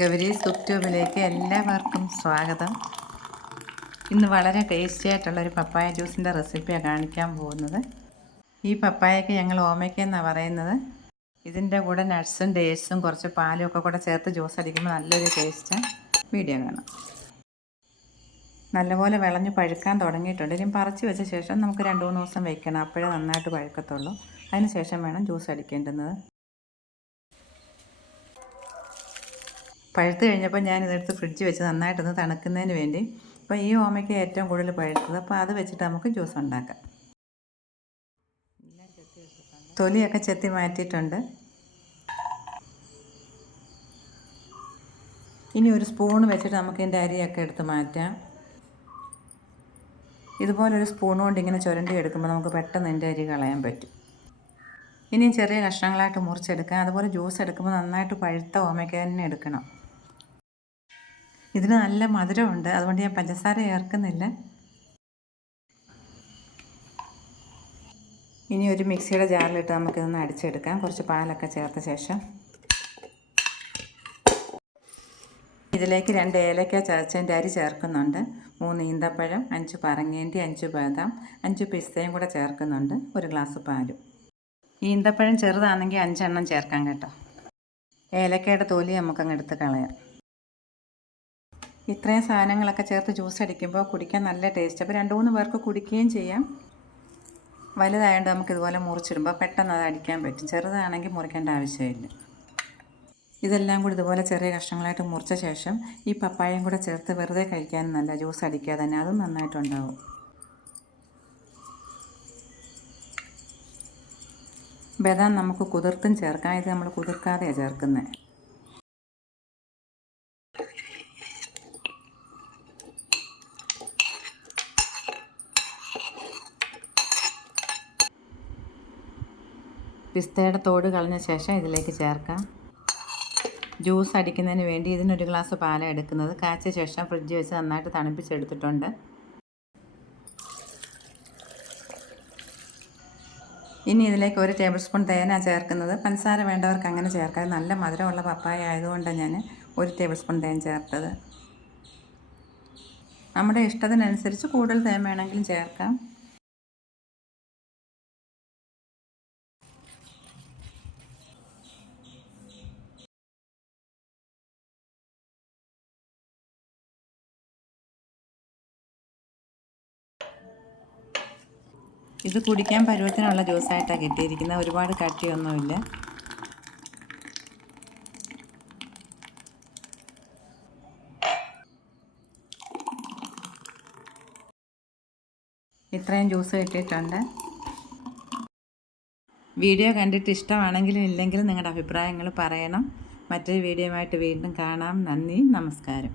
Gowri's cook ട്യൂബിലേക്ക് എല്ലാവർക്കും സ്വാഗതം. ഇന്ന് വളരെ ടേസ്റ്റി ആയിട്ടുള്ളൊരു പപ്പായ ജ്യൂസിൻ്റെ റെസിപ്പിയാണ് കാണിക്കാൻ പോകുന്നത്. ഈ പപ്പായയ്ക്ക് ഞങ്ങൾ ഓമയ്ക്ക എന്നാണ് പറയുന്നത്. ഇതിൻ്റെ കൂടെ നട്ട്സും ഡേറ്റ്സും കുറച്ച് പാലും ഒക്കെ കൂടെ ചേർത്ത് ജ്യൂസ് അടിക്കുമ്പോൾ നല്ലൊരു ടേസ്റ്റാണ്. വീഡിയോ കാണാം. നല്ലപോലെ വിളഞ്ഞ് പഴുക്കാൻ തുടങ്ങിയിട്ടുണ്ട്. ഇനി പറിച്ച് വെച്ച ശേഷം നമുക്ക് 2-3 ദിവസം വയ്ക്കണം. അപ്പോഴേ നന്നായിട്ട് പഴുക്കത്തുള്ളൂ. അതിന് ശേഷം വേണം ജ്യൂസ് അടിക്കേണ്ടുന്നത്. പഴുത്ത് കഴിഞ്ഞപ്പോൾ ഞാനിതെടുത്ത് ഫ്രിഡ്ജ് വെച്ച് നന്നായിട്ടൊന്ന് തണുക്കുന്നതിന് വേണ്ടി. അപ്പോൾ ഈ ഓമയ്ക്ക് ഏറ്റവും കൂടുതൽ പഴുത്തത്. അപ്പോൾ അത് വെച്ചിട്ട് നമുക്ക് ജ്യൂസ് ഉണ്ടാക്കാം. തൊലിയൊക്കെ ചെത്തി മാറ്റിയിട്ടുണ്ട്. ഇനി ഒരു സ്പൂൺ വെച്ചിട്ട് നമുക്ക് ഇതിൻ്റെ അരിയൊക്കെ എടുത്ത് മാറ്റാം. ഇതുപോലൊരു സ്പൂൺ കൊണ്ട് ഇങ്ങനെ ചുരണ്ടി എടുക്കുമ്പോൾ നമുക്ക് പെട്ടെന്ന് ഇതിൻ്റെ അരി കളയാൻ പറ്റും. ഇനിയും ചെറിയ കഷ്ണങ്ങളായിട്ട് മുറിച്ചെടുക്കാം. അതുപോലെ ജ്യൂസ് എടുക്കുമ്പോൾ നന്നായിട്ട് പഴുത്ത ഓമയ്ക്ക തന്നെ എടുക്കണം. ഇതിന് നല്ല മധുരമുണ്ട്, അതുകൊണ്ട് ഞാൻ പഞ്ചസാര ചേർക്കുന്നില്ല. ഇനി ഒരു മിക്സിയുടെ ജാറിലിട്ട് നമുക്കിതൊന്ന് അടിച്ചെടുക്കാം. കുറച്ച് പാലൊക്കെ ചേർത്ത ശേഷം ഇതിലേക്ക് 2 ഏലക്ക ചതച്ചതിൻ്റെ അരി ചേർക്കുന്നുണ്ട്. 3 ഈന്തപ്പഴം, 5 പറങ്ങേണ്ടി, 5 ബദാം, 5 പിസ്തയും കൂടെ ചേർക്കുന്നുണ്ട്. 1 ഗ്ലാസ് പാലും. ഈന്തപ്പഴം ചെറുതാണെങ്കിൽ 5 എണ്ണം ചേർക്കാം കേട്ടോ. ഏലക്കയുടെ തൊലി നമുക്കങ്ങ് എടുത്ത് കളയാം. ഇത്രയും സാധനങ്ങളൊക്കെ ചേർത്ത് ജ്യൂസ് അടിക്കുമ്പോൾ കുടിക്കാൻ നല്ല ടേസ്റ്റ്. അപ്പോൾ 2-3 പേർക്ക് കുടിക്കുകയും ചെയ്യാം. വലുതായതുകൊണ്ട് നമുക്ക് ഇതുപോലെ മുറിച്ചിടുമ്പോൾ പെട്ടെന്ന് അത് അടിക്കാൻ പറ്റും. ചെറുതാണെങ്കിൽ മുറിക്കേണ്ട ആവശ്യമില്ല. ഇതെല്ലാം കൂടി ഇതുപോലെ ചെറിയ കഷ്ണങ്ങളായിട്ട് മുറിച്ച ശേഷം ഈ പപ്പായയും കൂടെ ചേർത്ത് വെറുതെ കഴിക്കാനും നല്ല, ജ്യൂസ് അടിക്കാതെ തന്നെ അതും നന്നായിട്ടുണ്ടാവും. ബദാം നമുക്ക് കുതിർത്തും ചേർക്കാം. ഇത് നമ്മൾ കുതിർക്കാതെയാണ് ചേർക്കുന്നത്. പിസ്തയുടെ തോട് കളഞ്ഞ ശേഷം ഇതിലേക്ക് ചേർക്കാം. ജ്യൂസ് അടിക്കുന്നതിന് വേണ്ടി ഇതിന് 1 ഗ്ലാസ് പാലാണ് എടുക്കുന്നത്. കാച്ചിയ ശേഷം ഫ്രിഡ്ജ് വെച്ച് നന്നായിട്ട് തണുപ്പിച്ചെടുത്തിട്ടുണ്ട്. ഇനി ഇതിലേക്ക് 1 ടേബിൾ സ്പൂൺ തേനാണ് ചേർക്കുന്നത്. പഞ്ചസാര വേണ്ടവർക്ക് അങ്ങനെ ചേർക്കാം. നല്ല മധുരമുള്ള പപ്പായ ആയതുകൊണ്ടാണ് ഞാൻ 1 ടേബിൾ സ്പൂൺ തേൻ ചേർത്തത്. നമ്മുടെ ഇഷ്ടത്തിനനുസരിച്ച് കൂടുതൽ തേൻ വേണമെങ്കിലും ചേർക്കാം. ഇത് കുടിക്കാൻ പരുവത്തിനുള്ള ജ്യൂസായിട്ടാണ് കിട്ടിയിരിക്കുന്നത്. ഒരുപാട് കട്ടിയൊന്നുമില്ല. ഇത്രയും ജ്യൂസ് കിട്ടിയിട്ടുണ്ട്. വീഡിയോ കണ്ടിട്ട് ഇഷ്ടമാണെങ്കിലും ഇല്ലെങ്കിലും നിങ്ങളുടെ അഭിപ്രായങ്ങൾ പറയണം. മറ്റൊരു വീഡിയോയുമായിട്ട് വീണ്ടും കാണാം. നന്ദി, നമസ്കാരം.